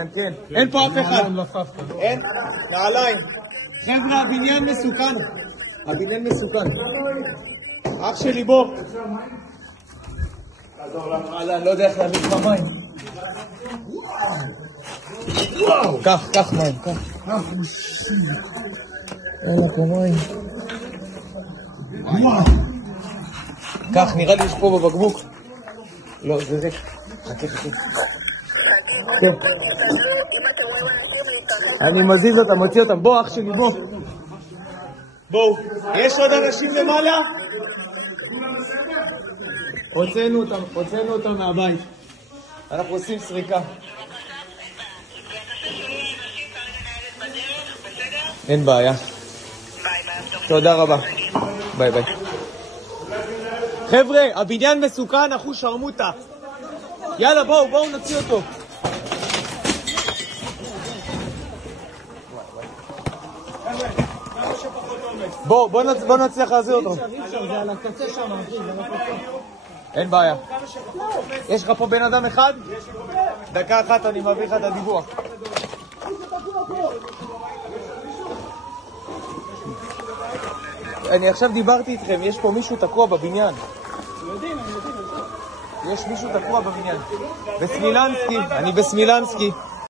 כן, אין פה אף אחד. אין, נעליים. חבר'ה, הבניין מסוכן. הבניין מסוכן. אח שלי בוא. אני לא יודע איך להביא לך מים. קח מים, קח. אין לך מים. קח, נראה לי יש פה בבקבוק. לא, זה ריק. חכה. אני מזיז אותם, מוציא אותם. בוא אח שלי, בוא. בואו. יש עוד אנשים למעלה? הוצאנו אותם מהבית. אנחנו עושים סריקה. אין בעיה. תודה רבה. ביי ביי. חבר'ה, הבניין מסוכן, אחו שרמוטה. יאללה, בואו נוציא אותו. בוא נצליח להזיז אותו. זה על הקצה שם, זה על הקצה. אין בעיה. יש לך פה בן אדם אחד? דקה אחת אני מביא לך את הדיווח. אני עכשיו דיברתי איתכם, יש פה מישהו תקוע בבניין. יש מישהו תקוע בבניין. בסמילנסקי, אני בסמילנסקי.